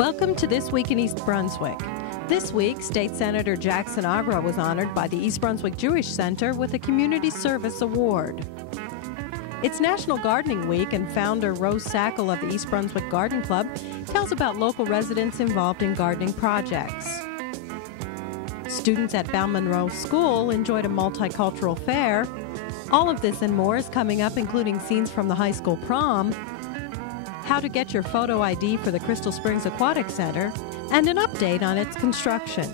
Welcome to This Week in East Brunswick. This week, State Senator Jackson Magra was honored by the East Brunswick Jewish Center with a Community Service Award. It's National Gardening Week, and founder Rose Sakel of the East Brunswick Garden Club tells about local residents involved in gardening projects. Students at Bowne Munro School enjoyed a multicultural fair. All of this and more is coming up, including scenes from the high school prom, how to get your photo ID for the Crystal Springs Aquatic Center, and an update on its construction.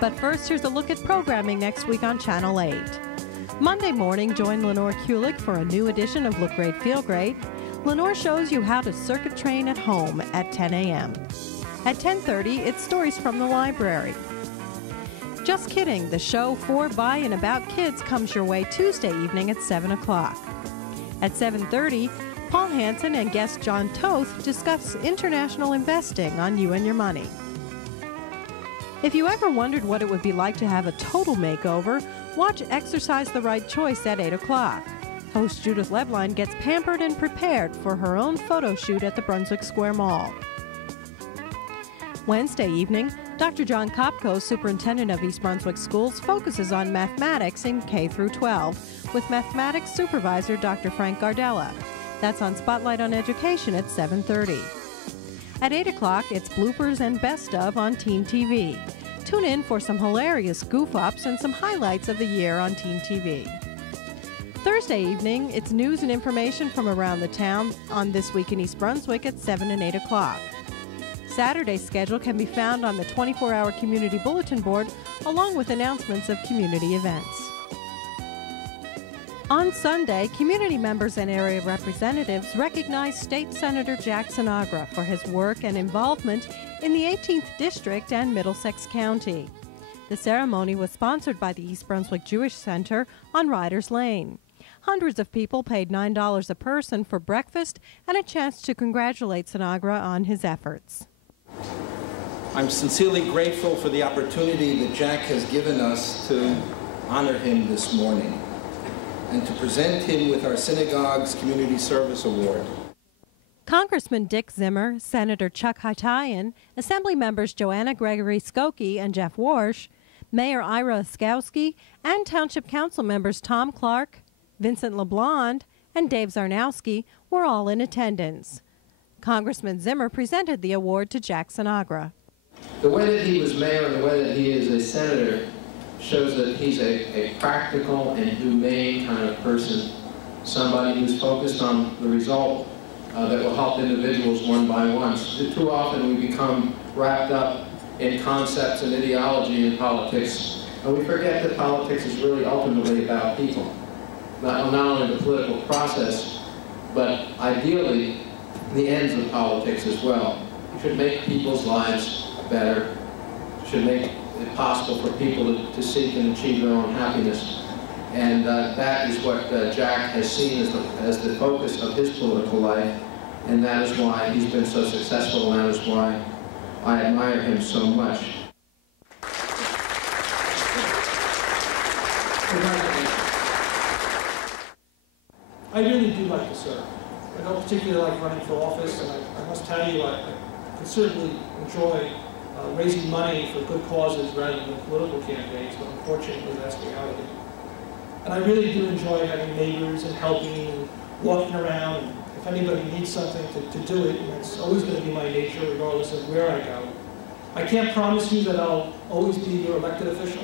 But first, here's a look at programming next week on Channel 8. Monday morning, join Lenore Kulik for a new edition of Look Great, Feel Great. Lenore shows you how to circuit train at home at 10 a.m. At 10:30, it's Stories from the Library. Just kidding, the show for, by, and about kids comes your way Tuesday evening at 7 o'clock. At 7:30, Paul Hansen and guest John Toth discuss international investing on You and Your Money. If you ever wondered what it would be like to have a total makeover, watch Exercise the Right Choice at 8 o'clock. Host Judith Lebline gets pampered and prepared for her own photo shoot at the Brunswick Square Mall. Wednesday evening, Dr. John Kopko, Superintendent of East Brunswick Schools, focuses on mathematics in K through 12 with Mathematics Supervisor Dr. Frank Gardella. That's on Spotlight on Education at 7:30. At 8 o'clock, it's Bloopers and Best Of on Teen TV. Tune in for some hilarious goof-ups and some highlights of the year on Teen TV. Thursday evening, it's news and information from around the town on This Week in East Brunswick at 7 and 8 o'clock. Saturday's schedule can be found on the 24-hour Community Bulletin Board, along with announcements of community events. On Sunday, community members and area representatives recognize State Senator Jackson Magra for his work and involvement in the 18th District and Middlesex County. The ceremony was sponsored by the East Brunswick Jewish Center on Riders Lane. Hundreds of people paid $9 a person for breakfast and a chance to congratulate Magra on his efforts. I'm sincerely grateful for the opportunity that Jack has given us to honor him this morning and to present him with our synagogue's Community Service Award. Congressman Dick Zimmer, Senator Chuck Hatayan, Assembly members Joanna Gregory Skokie and Jeff Warsh, Mayor Ira Skowski, and Township Council members Tom Clark, Vincent LeBlond, and Dave Zarnowski were all in attendance. Congressman Zimmer presented the award to Jackson Magra. The way that he was mayor and the way that he is a senator shows that he's a practical and humane kind of person, somebody who's focused on the result that will help individuals one by one. Too often we become wrapped up in concepts and ideology in politics, and we forget that politics is really ultimately about people. Not only the political process, but ideally the ends of politics as well. It should make people's lives better, should make it possible for people to seek and achieve their own happiness. And that is what Jack has seen as the focus of his political life, and that is why he's been so successful, and that is why I admire him so much. I really do like to serve. I don't particularly like running for office, and I must tell you, I can certainly enjoy raising money for good causes rather than political campaigns, but unfortunately that's reality. And I really do enjoy having neighbors and helping and walking around. And if anybody needs something to do it, and it's always going to be my nature regardless of where I go. I can't promise you that I'll always be your elected official,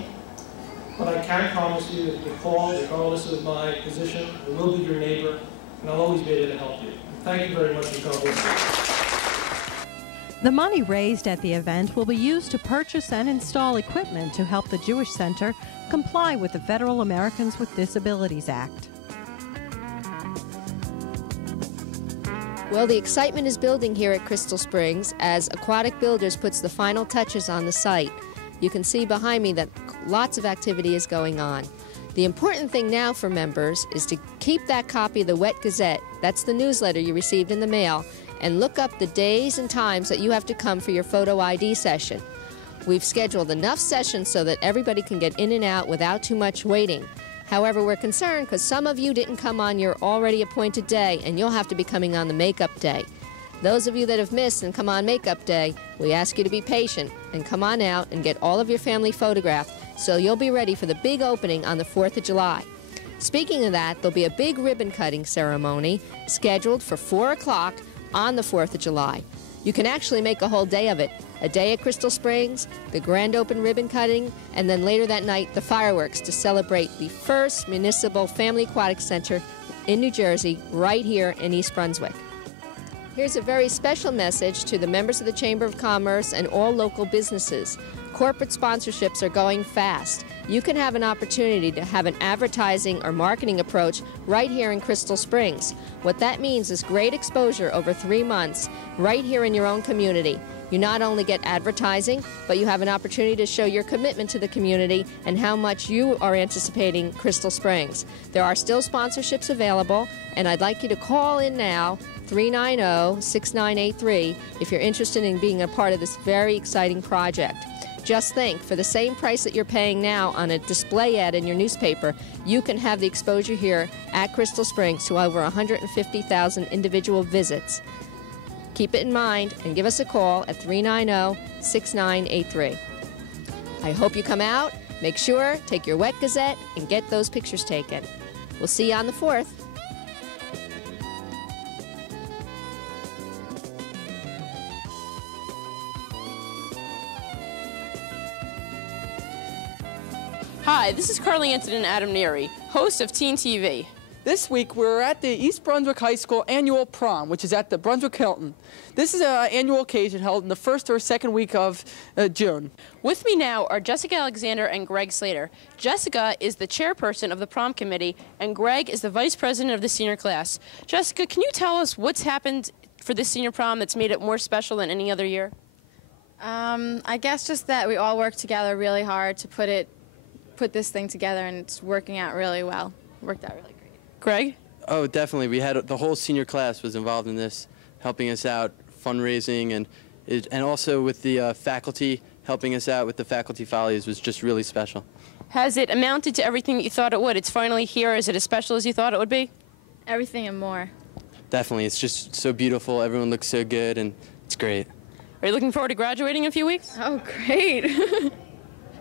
but I can promise you that if you call, regardless of my position, I will be your neighbor, and I'll always be able to help you. Thank you very much, and God bless you. The money raised at the event will be used to purchase and install equipment to help the Jewish Center comply with the Federal Americans with Disabilities Act. Well, the excitement is building here at Crystal Springs as Aquatic Builders puts the final touches on the site. You can see behind me that lots of activity is going on. The important thing now for members is to keep that copy of the Wet Gazette, that's the newsletter you received in the mail, and look up the days and times that you have to come for your photo ID session. We've scheduled enough sessions so that everybody can get in and out without too much waiting. However, we're concerned because some of you didn't come on your already appointed day, and you'll have to be coming on the makeup day. Those of you that have missed and come on Makeup Day, we ask you to be patient and come on out and get all of your family photographed so you'll be ready for the big opening on the 4th of July. Speaking of that, there'll be a big ribbon cutting ceremony scheduled for 4 o'clock on the 4th of July. You can actually make a whole day of it. A day at Crystal Springs, the grand open ribbon cutting, and then later that night, the fireworks to celebrate the first municipal family aquatic center in New Jersey, right here in East Brunswick. Here's a very special message to the members of the Chamber of Commerce and all local businesses. Corporate sponsorships are going fast. You can have an opportunity to have an advertising or marketing approach right here in Crystal Springs. What that means is great exposure over 3 months right here in your own community. You not only get advertising, but you have an opportunity to show your commitment to the community and how much you are anticipating Crystal Springs. There are still sponsorships available, and I'd like you to call in now, 390-6983, if you're interested in being a part of this very exciting project. Just think, for the same price that you're paying now on a display ad in your newspaper, you can have the exposure here at Crystal Springs to over 150,000 individual visits. Keep it in mind and give us a call at 390-6983. I hope you come out. Make sure, take your wet gazette and get those pictures taken. We'll see you on the 4th. Hi, this is Carly Anton and Adam Neary, hosts of Teen TV. This week, we're at the East Brunswick High School annual prom, which is at the Brunswick Hilton. This is an annual occasion held in the first or second week of June. With me now are Jessica Alexander and Greg Slater. Jessica is the chairperson of the prom committee, and Greg is the vice president of the senior class. Jessica, can you tell us what's happened for this senior prom that's made it more special than any other year? I guess just that we all worked together really hard to put this thing together, and it's working out really well. It worked out really great. Greg? Oh, definitely. We had the whole senior class was involved in this, helping us out, fundraising, and also with the faculty helping us out with the faculty follies was just really special. Has it amounted to everything that you thought it would? It's finally here. Is it as special as you thought it would be? Everything and more. Definitely. It's just so beautiful. Everyone looks so good, and it's great. Are you looking forward to graduating in a few weeks? Oh, great.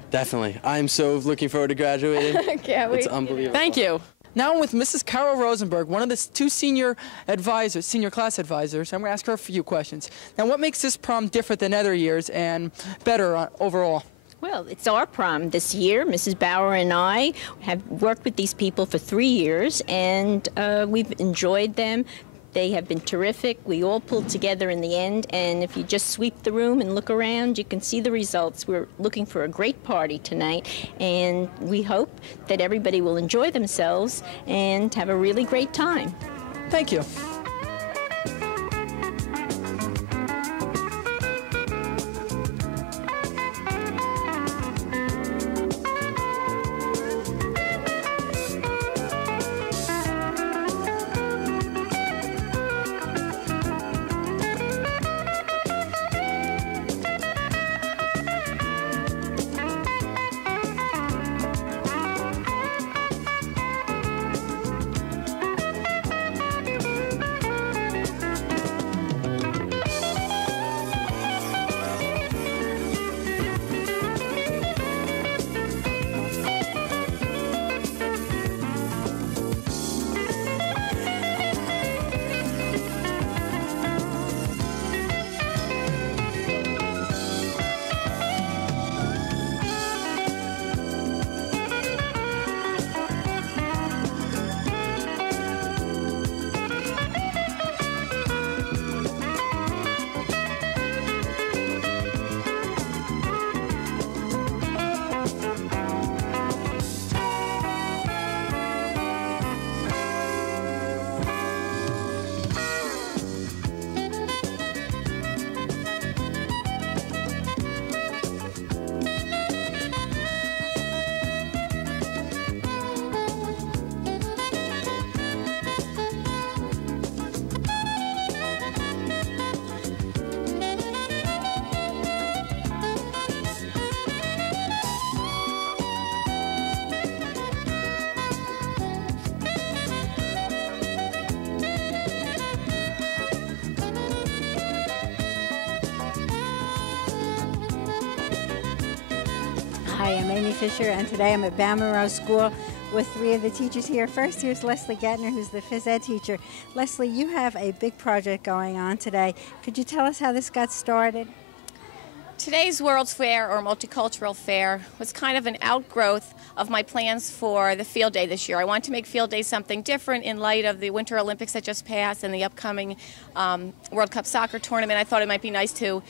Definitely. I'm so looking forward to graduating. Can't wait. It's unbelievable. Thank you. Now I'm with Mrs. Carol Rosenberg, one of the 2 senior class advisors. I'm going to ask her a few questions. Now, what makes this prom different than other years and better overall? Well, it's our prom this year. Mrs. Bauer and I have worked with these people for 3 years, and we've enjoyed them. They have been terrific. We all pulled together in the end, and if you just sweep the room and look around, you can see the results. We're looking for a great party tonight, and we hope that everybody will enjoy themselves and have a really great time. Thank you. Hi, I'm Amy Fisher, and today I'm at Bowne Munro School with three of the teachers here. First, here's Leslie Gettner, who's the phys ed teacher. Leslie, you have a big project going on today. Could you tell us how this got started? Today's World's Fair, or Multicultural Fair, was kind of an outgrowth of my plans for the field day this year. I wanted to make field day something different in light of the Winter Olympics that just passed and the upcoming World Cup soccer tournament. I thought it might be nice to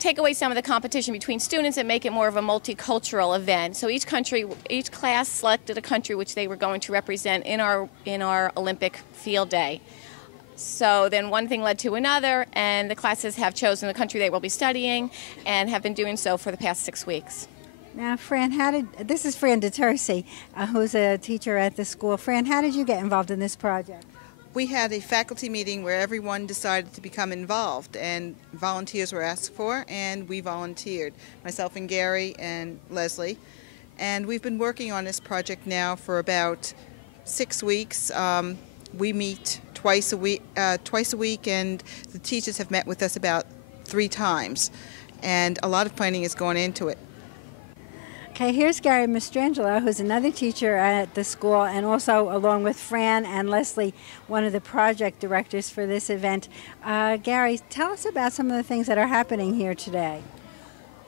take away some of the competition between students and make it more of a multicultural event. So each class selected a country which they were going to represent in our Olympic field day. So then one thing led to another, and the classes have chosen the country they will be studying and have been doing so for the past 6 weeks. Now, Fran, this is Fran DeTersi, who's a teacher at the school. Fran, how did you get involved in this project? We had a faculty meeting where everyone decided to become involved, and volunteers were asked for, and we volunteered, myself and Gary and Leslie. And we've been working on this project now for about 6 weeks. We meet twice a week, and the teachers have met with us about 3 times, and a lot of planning has gone into it. Okay, here's Gary Mastrangelo, who's another teacher at the school, and also, along with Fran and Leslie, one of the project directors for this event. Gary, tell us about some of the things that are happening here today.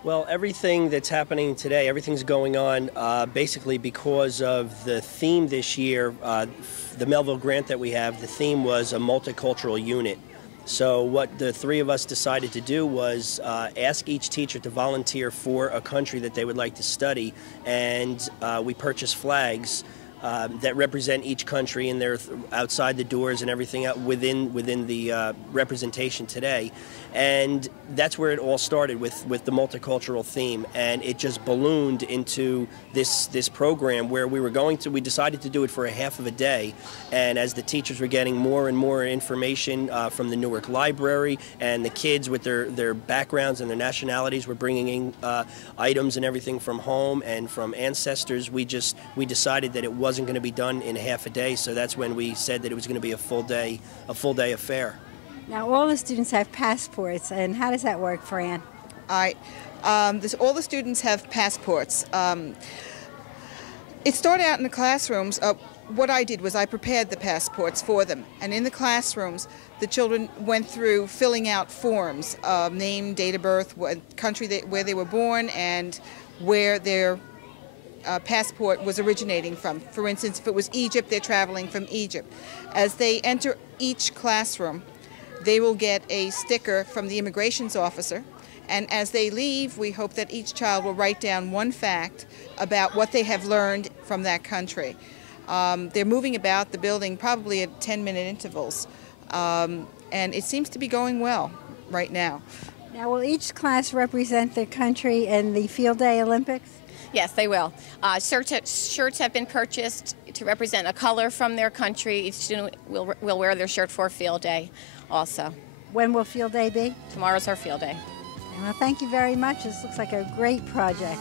Well, everything that's happening today, everything's going on basically because of the theme this year. The Melville grant that we have, the theme was a multicultural unit. So what the 3 of us decided to do was ask each teacher to volunteer for a country that they would like to study, and we purchased flags that represent each country, and they're outside the doors and everything within the representation today. And that's where it all started with the multicultural theme, and it just ballooned into this program where we decided to do it for a half of a day. And as the teachers were getting more and more information from the Newark Library, and the kids with their backgrounds and their nationalities were bringing in items and everything from home and from ancestors, we decided that it wasn't going to be done in half a day. So that's when we said that it was going to be a full day affair. Now, all the students have passports, and how does that work, Fran? All the students have passports. It started out in the classrooms. What I did was I prepared the passports for them, and in the classrooms, the children went through filling out forms, name, date of birth, what country where they were born, and where their passport was originating from. For instance, if it was Egypt, they're traveling from Egypt. As they enter each classroom, they will get a sticker from the immigrations officer, and as they leave, we hope that each child will write down one fact about what they have learned from that country. They're moving about the building probably at 10-minute intervals, and it seems to be going well right now. Now, will each class represent the country in the Field Day Olympics? Yes, they will. Shirts have been purchased to represent a color from their country. Each student will wear their shirt for field day also. When will field day be? Tomorrow's our field day. Well, thank you very much. This looks like a great project.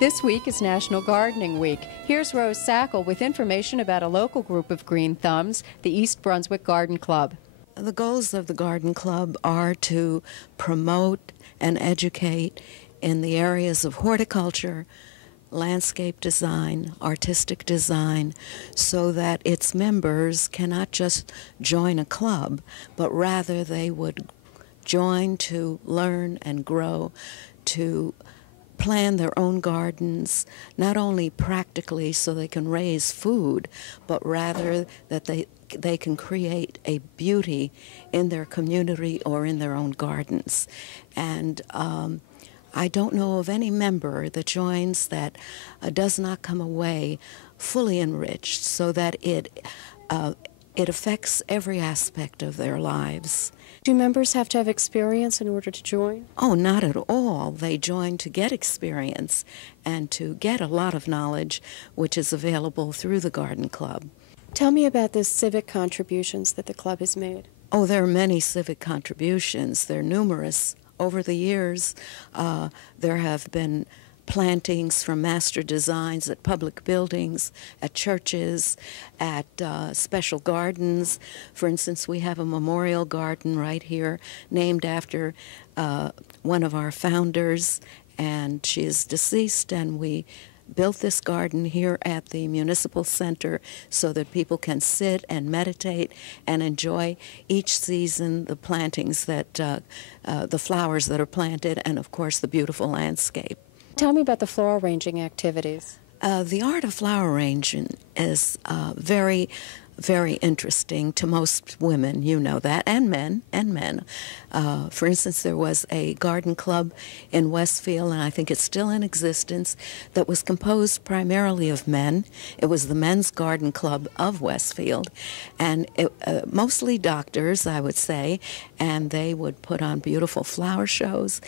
This week is National Gardening Week. Here's Rose Sakel with information about a local group of green thumbs, the East Brunswick Garden Club. The goals of the Garden Club are to promote and educate in the areas of horticulture, landscape design, artistic design, so that its members cannot just join a club, but rather they would join to learn and grow, to plan their own gardens, not only practically so they can raise food, but rather that they can create a beauty in their community or in their own gardens. And I don't know of any member that joins that does not come away fully enriched, so that it affects every aspect of their lives. Do members have to have experience in order to join? Oh, not at all. They join to get experience and to get a lot of knowledge, which is available through the Garden Club. Tell me about the civic contributions that the club has made. Oh, there are many civic contributions. They're numerous. Over the years, there have been plantings from master designs at public buildings, at churches, at special gardens. For instance, we have a memorial garden right here named after one of our founders, and she is deceased, and we built this garden here at the Municipal Center so that people can sit and meditate and enjoy each season the plantings that, the flowers that are planted, and of course the beautiful landscape. Tell me about the floral arranging activities. The art of flower arranging is very, very interesting to most women, you know that, and men. For instance, there was a garden club in Westfield, and I think it's still in existence, that was composed primarily of men. It was the Men's Garden Club of Westfield, and mostly doctors, I would say, and they would put on beautiful flower shows.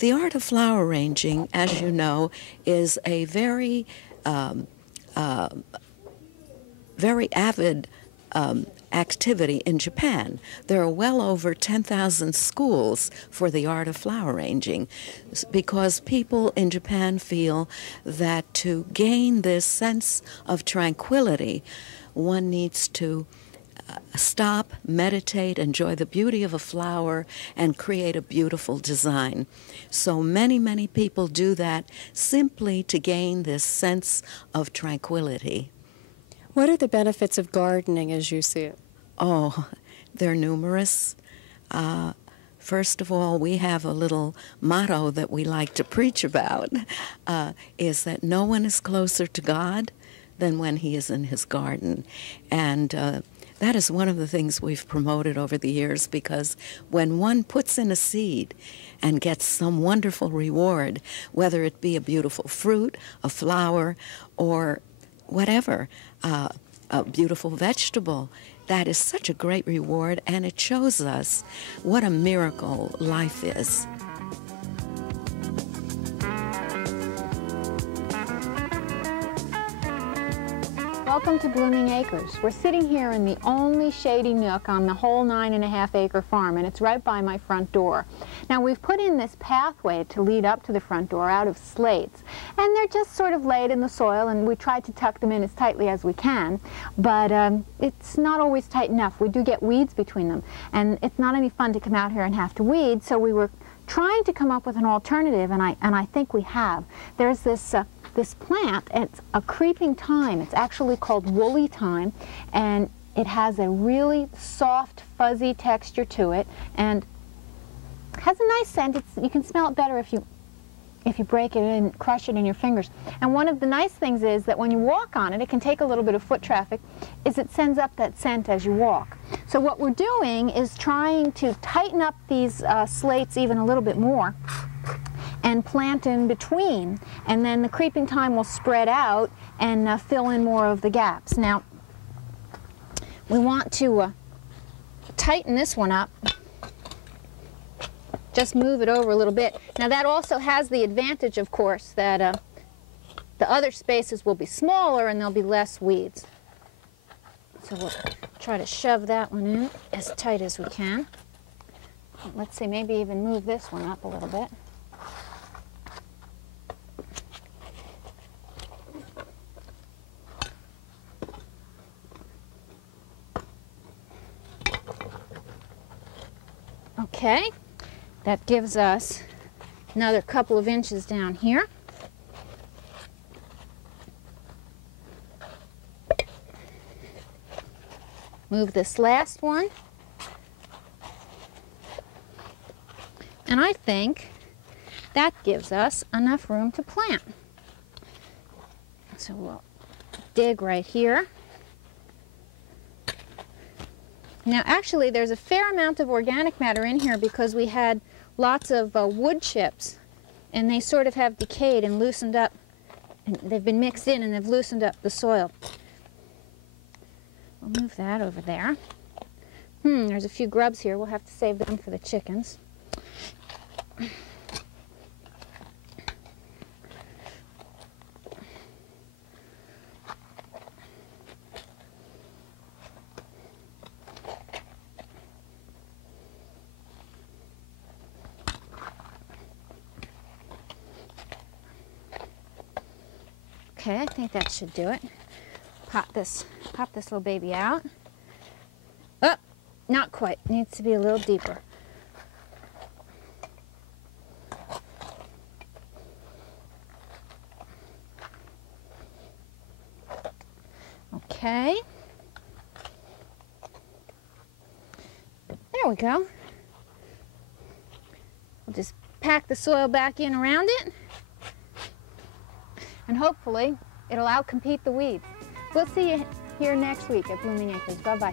The art of flower arranging, as you know, is a very avid activity in Japan. There are well over 10,000 schools for the art of flower arranging, because people in Japan feel that to gain this sense of tranquility, one needs to stop, meditate, enjoy the beauty of a flower, and create a beautiful design. So many people do that simply to gain this sense of tranquility. What are the benefits of gardening as you see it? Oh, they're numerous. First of all, we have a little motto that we like to preach about, is that no one is closer to God than when he is in his garden. And that is one of the things we've promoted over the years, because when one puts in a seed and gets some wonderful reward, whether it be a beautiful fruit, a flower, or whatever, a beautiful vegetable, that is such a great reward, and it shows us what a miracle life is. Welcome to Blooming Acres. We're sitting here in the only shady nook on the whole 9.5-acre farm, and it's right by my front door. Now, we've put in this pathway to lead up to the front door out of slates, and they're just sort of laid in the soil, and we tried to tuck them in as tightly as we can, but it's not always tight enough. We do get weeds between them, and it's not any fun to come out here and have to weed, so we were trying to come up with an alternative, and I think we have. There's this plant, it's a creeping thyme. It's actually called woolly thyme, and it has a really soft, fuzzy texture to it, and has a nice scent. You can smell it better if you break it and crush it in your fingers. And one of the nice things is that when you walk on it, it can take a little bit of foot traffic, is it sends up that scent as you walk. So what we're doing is trying to tighten up these slates even a little bit more and plant in between, and then the creeping thyme will spread out and fill in more of the gaps. Now, we want to tighten this one up. Just move it over a little bit. Now, that also has the advantage, of course, that the other spaces will be smaller and there'll be less weeds. So we'll try to shove that one in as tight as we can. Let's see, maybe even move this one up a little bit. Okay, that gives us another couple of inches down here. Move this last one. And I think that gives us enough room to plant. So we'll dig right here. Now actually there's a fair amount of organic matter in here because we had lots of wood chips, and they sort of have decayed and loosened up, and they've been mixed in and they've loosened up the soil. We'll move that over there. There's a few grubs here. We'll have to save them for the chickens. Okay, I think that should do it. Pop this little baby out. Oh, not quite. Needs to be a little deeper. Okay. There we go. We'll just pack the soil back in around it, and hopefully it'll outcompete the weeds. We'll see you here next week at Blooming Acres. Bye-bye.